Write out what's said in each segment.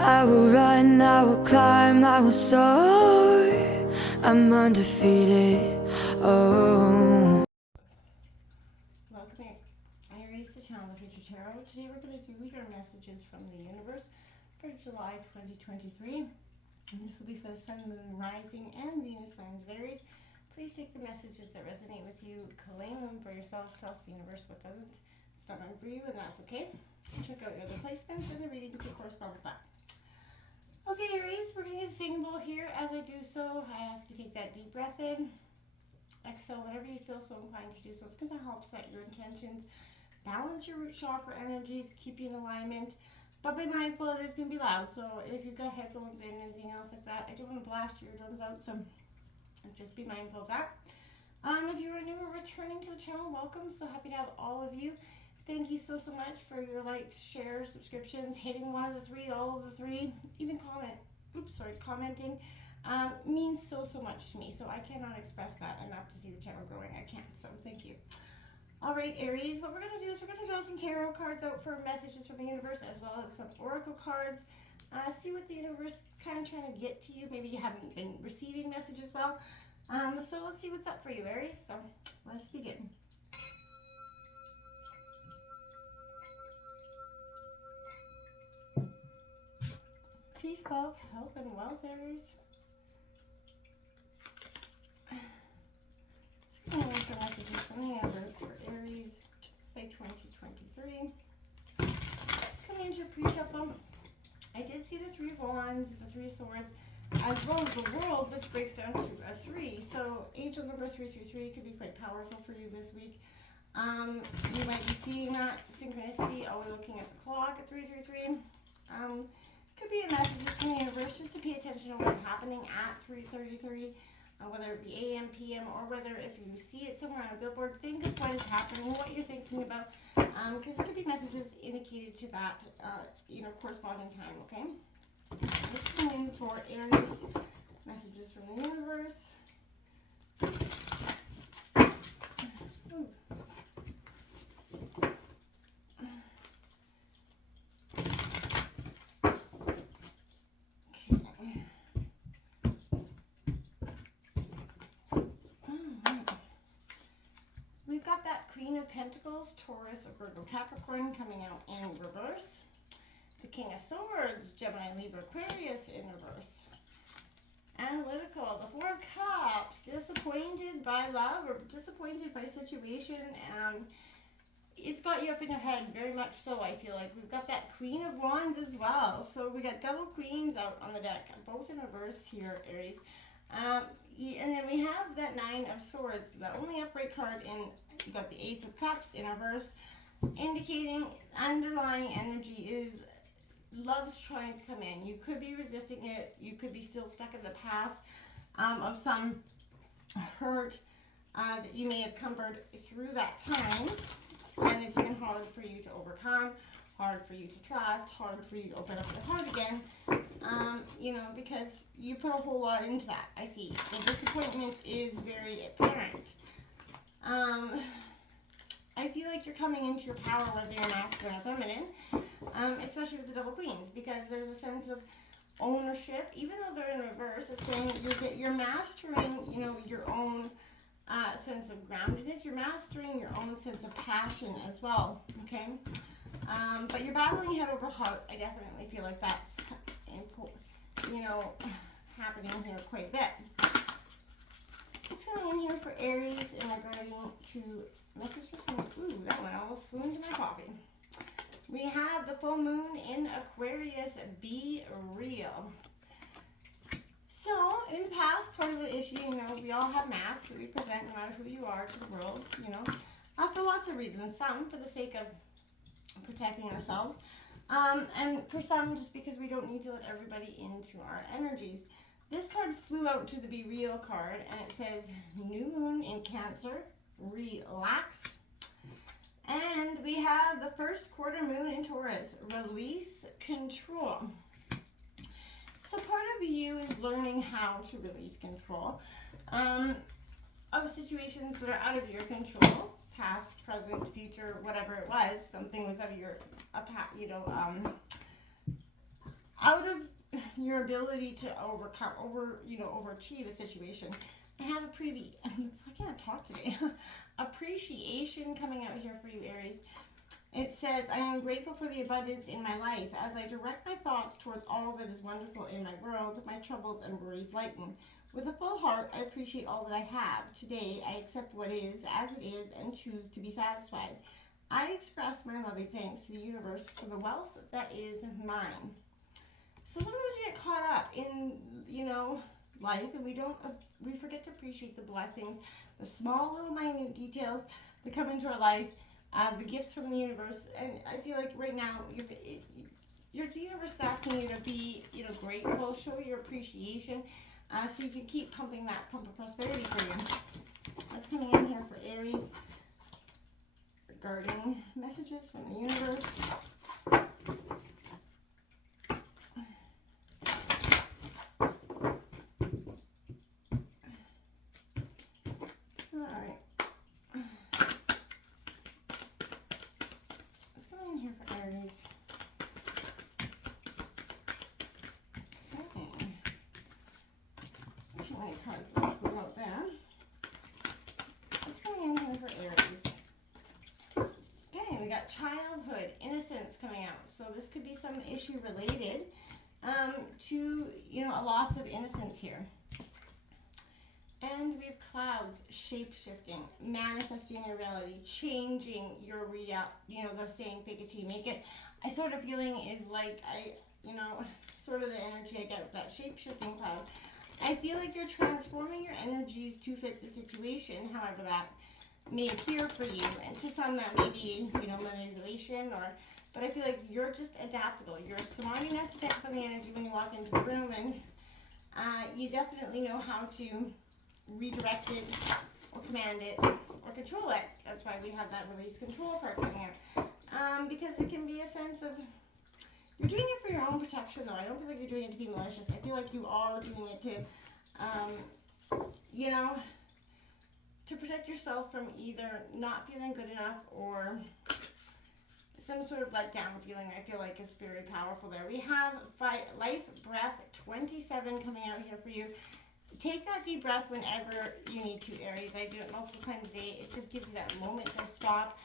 I will run, I will climb, I will soar. I'm undefeated. Oh. Welcome, Aries, to Channel the Future Tarot. Today we're going to do your messages from the universe for July 2023. And this will be for the Sun, Moon, Rising, and Venus signs of Aries. Please take the messages that resonate with you, claim them for yourself, tell us the universe what doesn't. It's not meant for you, and that's okay. Check out your other placements and the readings that correspond with that. Okay, Aries, we're going to use a singing bowl here. As I do so, I ask you to take that deep breath in. Exhale whenever you feel so inclined to do so. It's going to help set your intentions, balance your root chakra energies, keep you in alignment. But be mindful, it is going to be loud. So if you've got headphones in, anything else like that, I don't want to blast your drums out. So just be mindful of that. If you are new or returning to the channel, welcome. So happy to have all of you. Thank you so much for your likes, shares, subscriptions, hitting one of the three, all of the three, even commenting. Means so much to me. So I cannot express that enough to see the channel growing. I can't. So thank you. All right, Aries, what we're going to do is we're going to draw some tarot cards out for messages from the universe, as well as some oracle cards. See what the universe is kind of trying to get to you. Maybe you haven't been receiving messages well. So let's see what's up for you, Aries. So let's begin. Peace, love, health, and wealth, Aries. Let's get some messages from the universe for Aries by 2023. Coming into your pre-shuffle, I did see the Three of Wands, the Three of Swords, as well as the World, which breaks down to a 3. So angel number 333 could be quite powerful for you this week. You might be seeing that synchronicity, always looking at the clock at 333. Could be a message from the universe just to pay attention to what's happening at 333, whether it be AM, PM, or whether if you see it somewhere on a billboard, think of what is happening, what you're thinking about, because there could be messages indicated to that, corresponding time, okay? Let's come in for Aries, messages from the universe. Ooh. We've got that Queen of Pentacles, Taurus, Virgo, Capricorn coming out in reverse. The King of Swords, Gemini, Libra, Aquarius in reverse. Analytical, the Four of Cups, disappointed by love or disappointed by situation. It's got you up in your head, very much so, I feel like. We've got that Queen of Wands as well. So we got double queens out on the deck, both in reverse here, Aries. And then we have that Nine of Swords, the only upright card in, you got the Ace of Cups in reverse, indicating underlying energy is love's trying to come in. You could be resisting it. You could be still stuck in the past of some hurt that you may have covered through that time. And it's even hard for you to overcome, hard for you to trust, hard for you to open up your heart again, because you put a whole lot into that. I see. The disappointment is very apparent. I feel like you're coming into your power, whether you're masculine or feminine, especially with the double queens, because there's a sense of ownership. Even though they're in reverse, it's saying you're mastering, your own sense of groundedness. You're mastering your own sense of passion as well, okay? But you're battling head over heart. I definitely feel like that's, happening here quite a bit. It's coming in here for Aries in regarding to messages from, that one almost flew into my coffee. We have the full moon in Aquarius, be real. So, in the past, part of the issue, we all have masks that we present no matter who you are to the world, for lots of reasons. Some for the sake of protecting ourselves, and for some just because we don't need to let everybody into our energies. This card flew out to the Be Real card, and it says, New Moon in Cancer, relax. And we have the first quarter moon in Taurus, release control. So part of you is learning how to release control of situations that are out of your control, past, present, future, whatever it was. Something was out of your, out of your ability to overachieve a situation. I have I can't talk today. Appreciation coming out here for you, Aries. It says, I am grateful for the abundance in my life. As I direct my thoughts towards all that is wonderful in my world, my troubles and worries lighten. With a full heart, I appreciate all that I have. Today, I accept what is as it is and choose to be satisfied. I express my loving thanks to the universe for the wealth that is mine. So sometimes we get caught up in, life, and we forget to appreciate the blessings, the small little minute details that come into our life, the gifts from the universe. And I feel like right now, the universe is asking you to be, grateful, show your appreciation, so you can keep pumping that pump of prosperity for you. That's coming in here for Aries regarding messages from the universe. Cards about that. What's going in here for Aries? Okay, we got childhood, innocence coming out. So this could be some issue related to, a loss of innocence here. And we have clouds, shape-shifting, manifesting your reality, changing your the saying, fake it till you make it. I sort of feeling is like, sort of the energy I get with that shape-shifting cloud. I feel like you're transforming your energies to fit the situation, however that may appear for you. And to some that may be, manipulation, but I feel like you're just adaptable. You're smart enough to pick up on the energy when you walk into the room, and you definitely know how to redirect it or command it or control it. That's why we have that release control part coming out. Because it can be a sense of, you're doing it for your own protection, though. I don't feel like you're doing it to be malicious. I feel like you are doing it to, to protect yourself from either not feeling good enough or some sort of letdown feeling. I feel like is very powerful there. We have Life Breath 27 coming out here for you. Take that deep breath whenever you need to, Aries. I do it multiple times a day. It just gives you that moment to stop,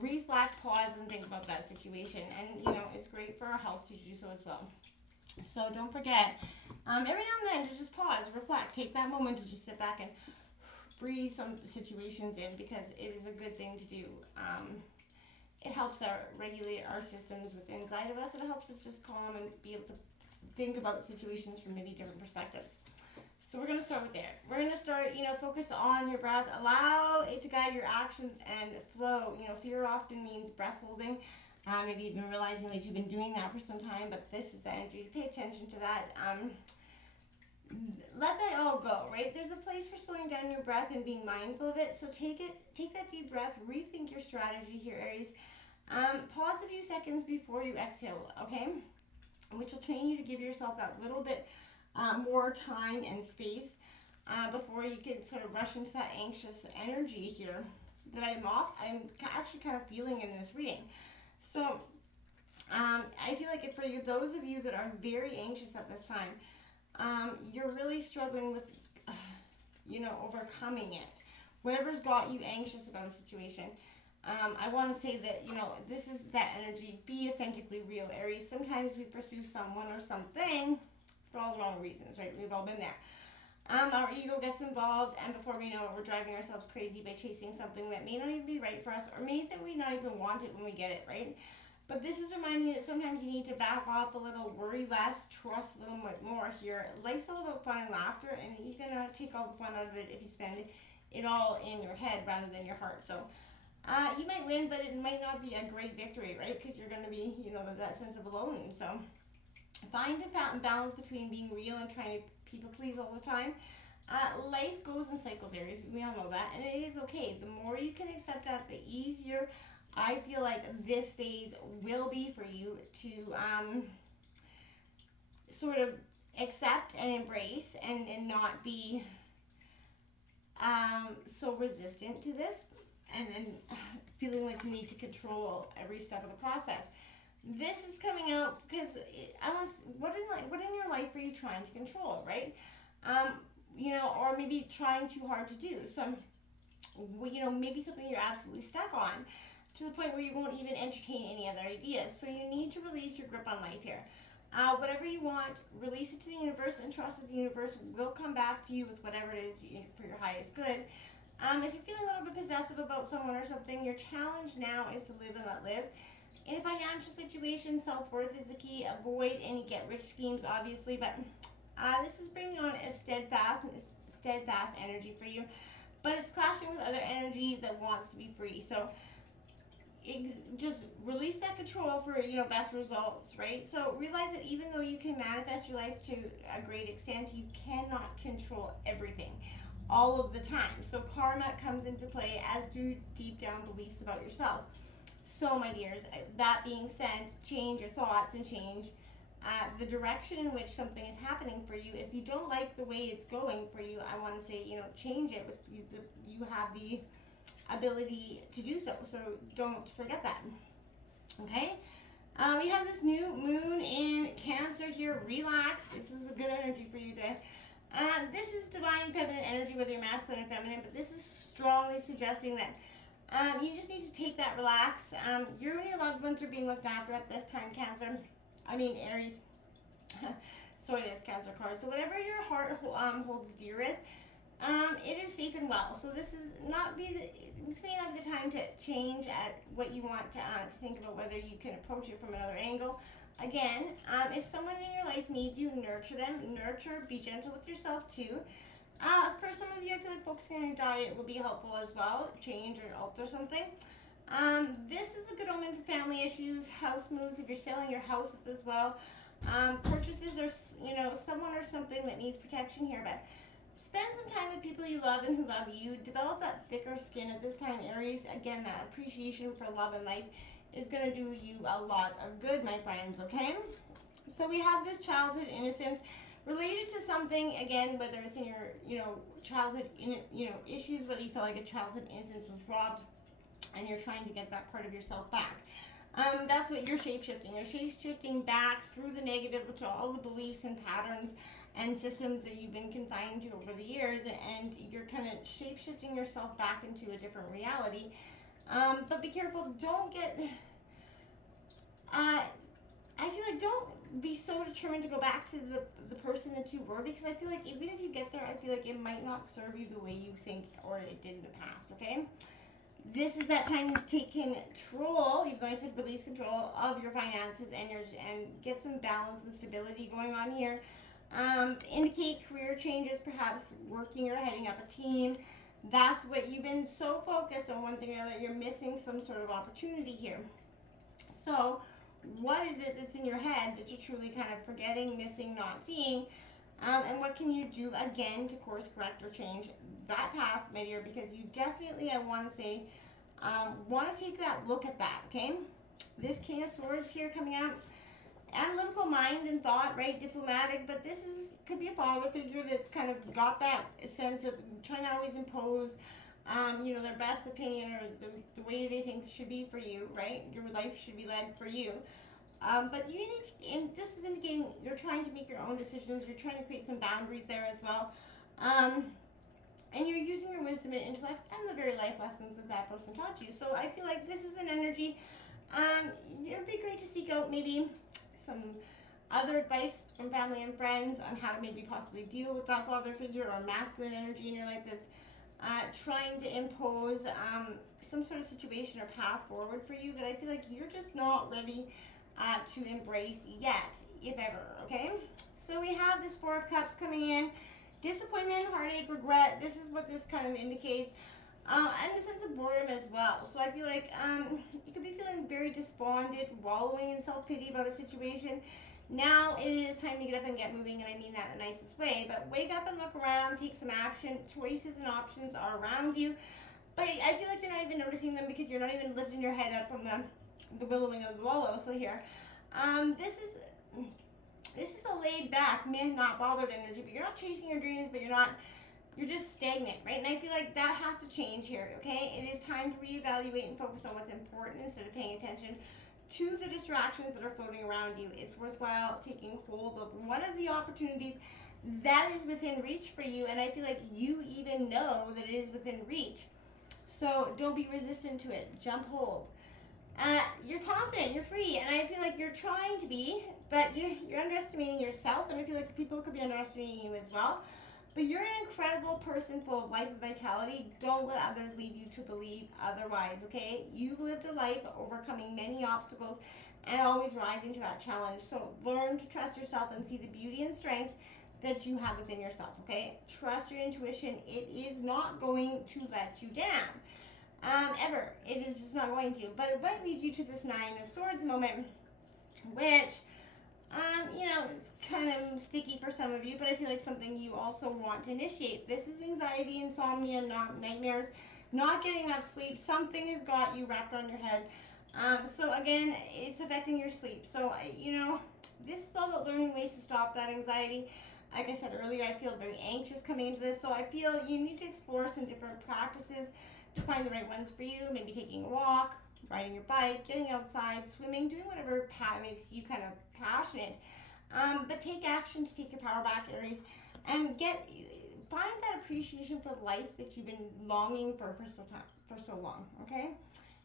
reflect, pause, and think about that situation. And, it's great for our health to do so as well. So don't forget, every now and then, to just pause, reflect, take that moment to just sit back and breathe some situations in, because it is a good thing to do. It helps regulate our systems within inside of us. It helps us just calm and be able to think about situations from maybe different perspectives. So we're going to start with there. We're going to start, focus on your breath. Allow it to guide your actions and flow. Fear often means breath holding. Maybe you've been realizing that you've been doing that for some time, but this is the energy. Pay attention to that. Let that all go, right? There's a place for slowing down your breath and being mindful of it. So take that deep breath, rethink your strategy here, Aries. Pause a few seconds before you exhale, okay? Which will train you to give yourself that little bit more time and space before you can sort of rush into that anxious energy here that I'm actually kind of feeling in this reading. So I feel like for you, those of you that are very anxious at this time, you're really struggling with, overcoming it. Whatever's got you anxious about a situation. I want to say that, this is that energy. Be authentically real, Aries. Sometimes we pursue someone or something for all the wrong reasons, right? We've all been there. Our ego gets involved, and before we know it, we're driving ourselves crazy by chasing something that may not even be right for us, or may that we not even want it when we get it, right? But this is reminding you that sometimes you need to back off a little, worry less, trust a little bit more here. Life's all about fun and laughter, and you're gonna take all the fun out of it if you spend it all in your head rather than your heart. So you might win, but it might not be a great victory, right? Because you're gonna be, that sense of alone. So find a balance between being real and trying to people please all the time. Life goes in cycles, Aries. We all know that, and it is okay. The more you can accept that, the easier I feel like this phase will be for you to sort of accept and embrace and not be so resistant to this and feeling like you need to control every step of the process. This is coming out because what in your life are you trying to control, right? Um, or maybe trying too hard to do. So, maybe something you're absolutely stuck on to the point where you won't even entertain any other ideas. So you need to release your grip on life here. Whatever you want, release it to the universe and trust that the universe will come back to you with whatever it is for your highest good. If you're feeling a little bit possessive about someone or something, your challenge now is to live and let live. In a financial situation, self-worth is the key. Avoid any get-rich schemes, obviously, but this is bringing on a steadfast energy for you, but it's clashing with other energy that wants to be free. So just release that control for best results, right? So realize that even though you can manifest your life to a great extent, you cannot control everything all of the time. So karma comes into play, as do deep down beliefs about yourself. So my dears, that being said, change your thoughts and change the direction in which something is happening for you. If you don't like the way it's going for you, I want to say, change it. But you have the ability to do so. So don't forget that. Okay? We have this new moon in Cancer here. Relax. This is a good energy for you today. This is divine feminine energy, whether you're masculine or feminine, but this is strongly suggesting that you just need to take that relax. You and your loved ones are being looked after at this time, Aries. Sorry, that's Cancer card. So whatever your heart holds dearest, it is safe and well. So this may not be the time to change at what you want to think about whether you can approach it from another angle. Again, if someone in your life needs you, nurture them. Be gentle with yourself too. For some of you, I feel like focusing on your diet will be helpful as well. Change or alter something. This is a good omen for family issues, house moves, if you're selling your house as well. Purchases or, someone or something that needs protection here. But spend some time with people you love and who love you. Develop that thicker skin at this time, Aries. Again, that appreciation for love and life is going to do you a lot of good, my friends, okay? So we have this childhood innocence related to something, again, whether it's in your, childhood, issues, whether you feel like a childhood innocence was robbed and you're trying to get that part of yourself back. That's what you're shape-shifting. You're shape-shifting back through the negative to all the beliefs and patterns and systems that you've been confined to over the years, and you're kind of shape-shifting yourself back into a different reality. But be careful, don't get... I feel like don't be so determined to go back to the person that you were, because I feel like even if you get there, I feel like it might not serve you the way you think or it did in the past, okay? This is that time to take control. You've always said release control of your finances and get some balance and stability going on here. Indicate career changes, perhaps working or heading up a team. That's what you've been so focused on, one thing or another. You're missing some sort of opportunity here. So what is it that's in your head that you're truly kind of forgetting, missing, not seeing? And what can you do, again, to course correct or change that path, my dear? Because you definitely, I want to say, want to take that look at that, okay? This King of Swords here coming out. Analytical mind and thought, right? Diplomatic, but this could be a father figure that's kind of got that sense of trying to always impose, their best opinion or the way they think should be for you, right? Your life should be led for you. But you need to, and this is indicating you're trying to make your own decisions. You're trying to create some boundaries there as well. And you're using your wisdom and intellect and the very life lessons that person taught you. So I feel like this is an energy. It'd be great to seek out maybe some other advice from family and friends on how to maybe possibly deal with that father figure or masculine energy in your life that's trying to impose some sort of situation or path forward for you that I feel like you're just not ready to embrace yet, if ever, okay? So we have this Four of Cups coming in. Disappointment, heartache, regret. This is what this kind of indicates. And a sense of boredom as well. So I feel like you could be feeling very despondent, wallowing in self-pity about a situation. Now it is time to get up and get moving, and I mean that in the nicest way. But wake up and look around, take some action. Choices and options are around you. But I feel like you're not even noticing them because you're not even lifting your head up from the willowing of the wallow. So here, this is a laid back, not bothered energy, but you're not chasing your dreams, but you're just stagnant, right? And I feel like that has to change here, okay? It is time to reevaluate and focus on what's important instead of paying attention to the distractions that are floating around you, it's worthwhile taking hold of one of the opportunities that is within reach for you, and I feel like you even know that it is within reach. So don't be resistant to it. Jump hold. You're confident, you're free, and I feel like you're trying to be, but you're underestimating yourself, and I feel like people could be underestimating you as well. But you're an incredible person full of life and vitality. Don't let others lead you to believe otherwise, okay? You've lived a life overcoming many obstacles and always rising to that challenge. So learn to trust yourself and see the beauty and strength that you have within yourself, okay? Trust your intuition. It is not going to let you down. Ever. It is just not going to. But it might lead you to this Nine of Swords moment, which, it's kind of sticky for some of you, but I feel like something you also want to initiate. This is anxiety, insomnia, not nightmares, not getting enough sleep. Something has got you wrapped around your head. So again, it's affecting your sleep. So, this is all about learning ways to stop that anxiety. Like I said earlier, I feel very anxious coming into this, so I feel you need to explore some different practices to find the right ones for you. Maybe taking a walk, riding your bike, getting outside, swimming, doing whatever makes you kind of passionate. But take action to take your power back, Aries, and find that appreciation for life that you've been longing for so long. Okay.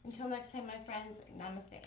Until next time, my friends. Namaste.